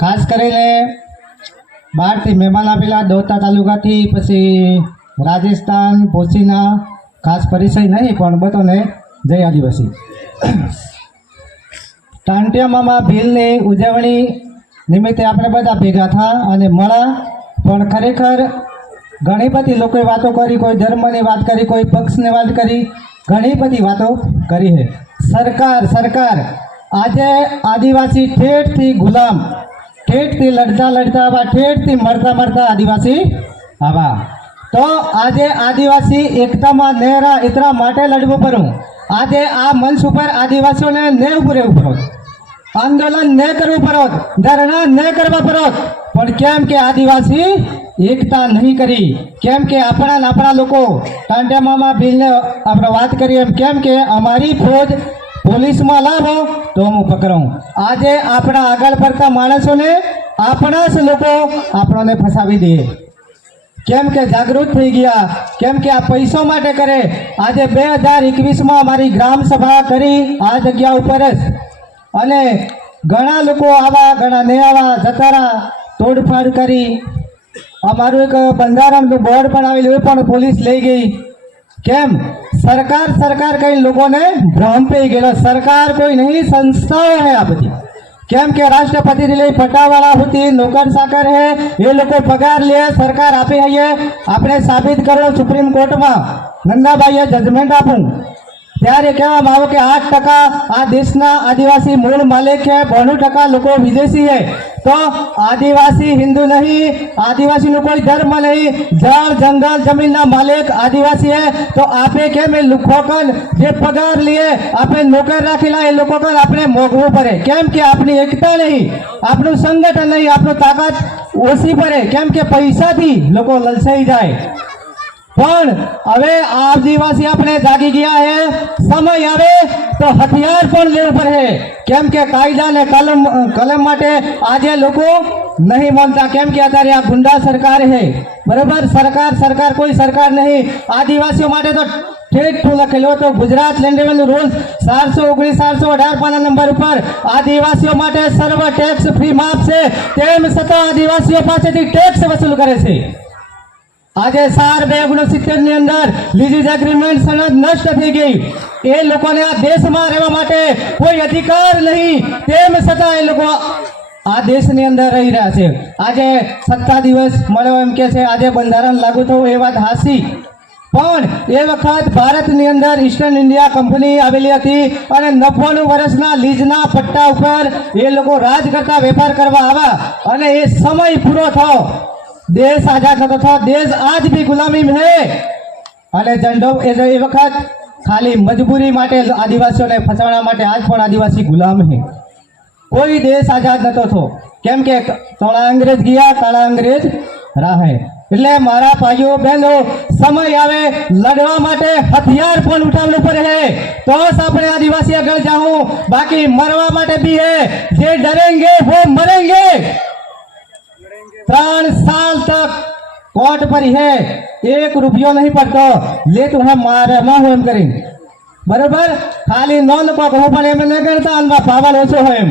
ખાસ કરીને બહારથી મહેમાન આવેલા દોતા તાલુકાથી, પછી રાજસ્થાન પોચીના, ખાસ પરિચય નહીં પણ બધાને જય આદિવાસી. ટાંટિયા મામા ભીલની ઉજવણી નિમિત્તે આપણે બધા ભેગા થા અને મળ્યા, પણ ખરેખર ઘણી બધી લોકોએ વાતો કરી, કોઈ ધર્મની વાત કરી, કોઈ પક્ષની વાત કરી, ઘણી બધી વાતો કરી છે. સરકાર આજે આદિવાસી ઠેઠથી ગુલામ, ઠેઠથી લડતા આવા, ઠેઠથી મરતા આદિવાસી આવા. તો આજે આદિવાસી એકતામાં નેરા એટલા માટે લડવું પડ્યું. આજે આ મંચ ઉપર આદિવાસીઓને ને ઉભું રહેવું પડ્યું, આંદોલન ન કરવું પડ્યું, ધરણા ન કરવા પડ્યું. પણ કેમ કે આદિવાસી એકતા નહીં કરી, કેમ કે આપણા લોકો ટાંટિયા મામા ભીલને આપણે વાત કરીએ એમ, કેમ કે અમારી ફોજ પોલીસમાં લાવો તો હું પકડું. આજે આપણા આગળ પડતા માણસોને આપણા જ લોકો આપણને ફસાવી દે, કેમ કે જાગૃત થઈ ગયા, કેમ કે આ પૈસો માટે કરે. આજે 2021માં અમારી ગ્રામ સભા કરી આ જગ્યા ઉપર જ, અને ઘણા લોકો આવા ઘણા ને આવા જતારા તોડફાડ કરી. અમારું એક બંધારણનું બોર્ડ પણ આવેલું, એ પણ પોલીસ લઈ ગઈ. કેમ? સરકાર કઈ લોકોને ભ્રમ પડી ગયેલો. સરકાર કોઈ નહીં, સંસ્થાઓ હે આ બધી. કેમ કે રાષ્ટ્રપતિથી લઈ પટાવાળા સુધી નોકર સાકર હે, એ લોકો પગાર લે, સરકાર આપી હૈયે. આપણે સાબિત કરો સુપ્રીમ કોર્ટમાં, નંદાભાઈએ જજમેન્ટ આપું ત્યારે કહેવામાં આવે કે 8% આ દેશના આદિવાસી મૂળ માલિક છે, 92% લોકો વિદેશી છે. તો આદિવાસી હિન્દુ નહીં, આદિવાસીનું કોઈ ધર્મ નહીં, જળ જંગલ જમીનના માલિક આદિવાસી છે. તો આપે કેમ એ લોકોકન જે પગાર લઈએ, આપણે નોકર રાખેલા એ લોકોકન આપણે મોગવું પડે. કેમ કે આપણી એકતા નહીં, આપણું સંગઠન નહીં, આપણું તાકાત ઓછી પડે. કેમ કે પૈસાથી લોકો લલચાઈ જાય. પણ હવે આદિવાસી આપણે જાગી ગયા હે, સમય આવે તો હથિયાર પણ લેવું પડે. કેમ કે કાયદા ને કલમ માટે આજે લોકો નહીં માનતા, કેમ કે અત્યારે આ ગુંડા સરકાર છે. બરોબર, સરકાર કોઈ સરકાર નહીં. આદિવાસીઓ માટે તો ઠેઠું લખેલું હતું ગુજરાત લેન્ડ રેવન્યુ રૂલ્સ 419/418 પાના નંબર ઉપર આદિવાસીઓ માટે સર્વ ટેક્સ ફ્રી માફ છે. તેમ છતાં આદિવાસીઓ પાસેથી ટેક્સ વસૂલ કરે છે. આજે 4/269 ની અંદર લીઝ એગ્રીમેન્ટ સનદ નષ્ટ થઈ ગઈ. એ લોકોને આ દેશમાં રહેવા માટે કોઈ અધિકાર નહીં, તેમ છતાં એ લોકો આ દેશની અંદર રહી રહ્યા છે. આજે 7 દિવસ મળ્યો એમ કે છે, આજે બંધારણ લાગુ થયું, એ વાત હાસી. પણ એ વખત ભારતની અંદર ઈસ્ટર્ન ઇન્ડિયા કંપની આવેલી હતી અને 90 વર્ષના લીઝના પટ્ટા ઉપર એ લોકો રાજ કરતા, વેપાર કરવા આવ્યા, અને એ સમય પૂરો થયો, देश आजाद नतो थो. देश आज भी गुलामी में है. અને ઝંડો એ વખત ખાલી મજબૂરી માટે આદિવાસીઓને ફસાવવા માટે આજ પણ આદિવાસી ગુલામ છે. કોઈ દેશ આઝાદ નતો થો, કેમ કે થોડા અંગ્રેજ ગયા, કાળા અંગ્રેજ રાહે. એટલે મારા ભાઈઓ બહેનો, સમય આવે લડવા માટે હથિયાર પણ ઉઠાવવું પડે છે, તો જ આપણે આદિવાસી આગળ જાઉં. બાકી મરવા માટે भी है, જે डरेंगे वो मरेंगे. 3 साल तक कोर्ट पर ही है, 1 रुपया नहीं पड़ता, ले तू हम मारे ना हो एम करी. बराबर, खाली नॉन को कहूं पण एम नहीं करता, अनमा पावल ओछो है. एम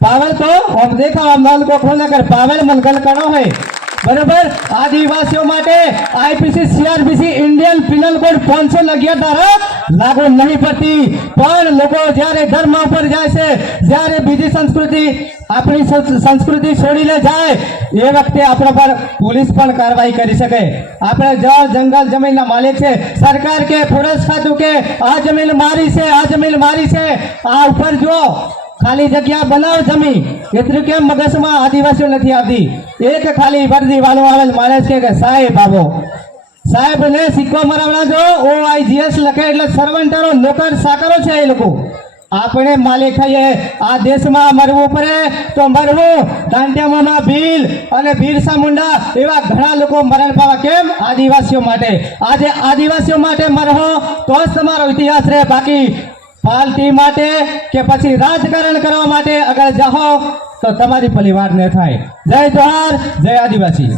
पावल तो हम देखा, हम नॉन को खोल कर पावल मन गल करो है. बराबर, आदिवासियों माटे IPC CrPC Indian penal code 511 धारा लागू नहीं पड़ती. पण लोको જ્યારે ધર્મ ઉપર જાય છે, જ્યારે બીજી સંસ્કૃતિ આપણી સંસ્કૃતિ છોડીને જાય, એ વખતે આપણા પર પોલીસ પણ કાર્યવાહી કરી શકે. આપણે જળ જંગલ જમીનના માલિક છે. સરકાર કે ફોરેસ્ટ ખાતું કે આ જમીન મારી છે, આ જમીન મારી છે, આ ઉપર જો ખાલી જગ્યા બનાવ જમી, એટલું કેમ મગજમાં આદિવાસીઓ નથી આવતી? એક ખાલી વર્દી વાળો આવેલ માણસ કે સાહેબ આવો, સાહેબ ને સિક્કો મરાવડા જો OIGS લખે એટલે સર્વન્ટરો નોકર સાકરો છે એ લોકો. આપણે માલિક થઈએ, આ દેશમાં મરવું પડે તો મરવું. ટાંટિયા મામા ભીલ અને બિરસા મુંડા એવા ઘણા લોકો મરણ પાવા. કેમ? આદિવાસીઓ માટે. આજે આદિવાસીઓ માટે મરહો તો જ તમારો ઇતિહાસ રહે. બાકી પાર્ટી માટે કે પછી રાજકારણ કરવા માટે અગર જાઓ તો તમારી પરિવાર ને થાય. જય જોહાર, જય આદિવાસી.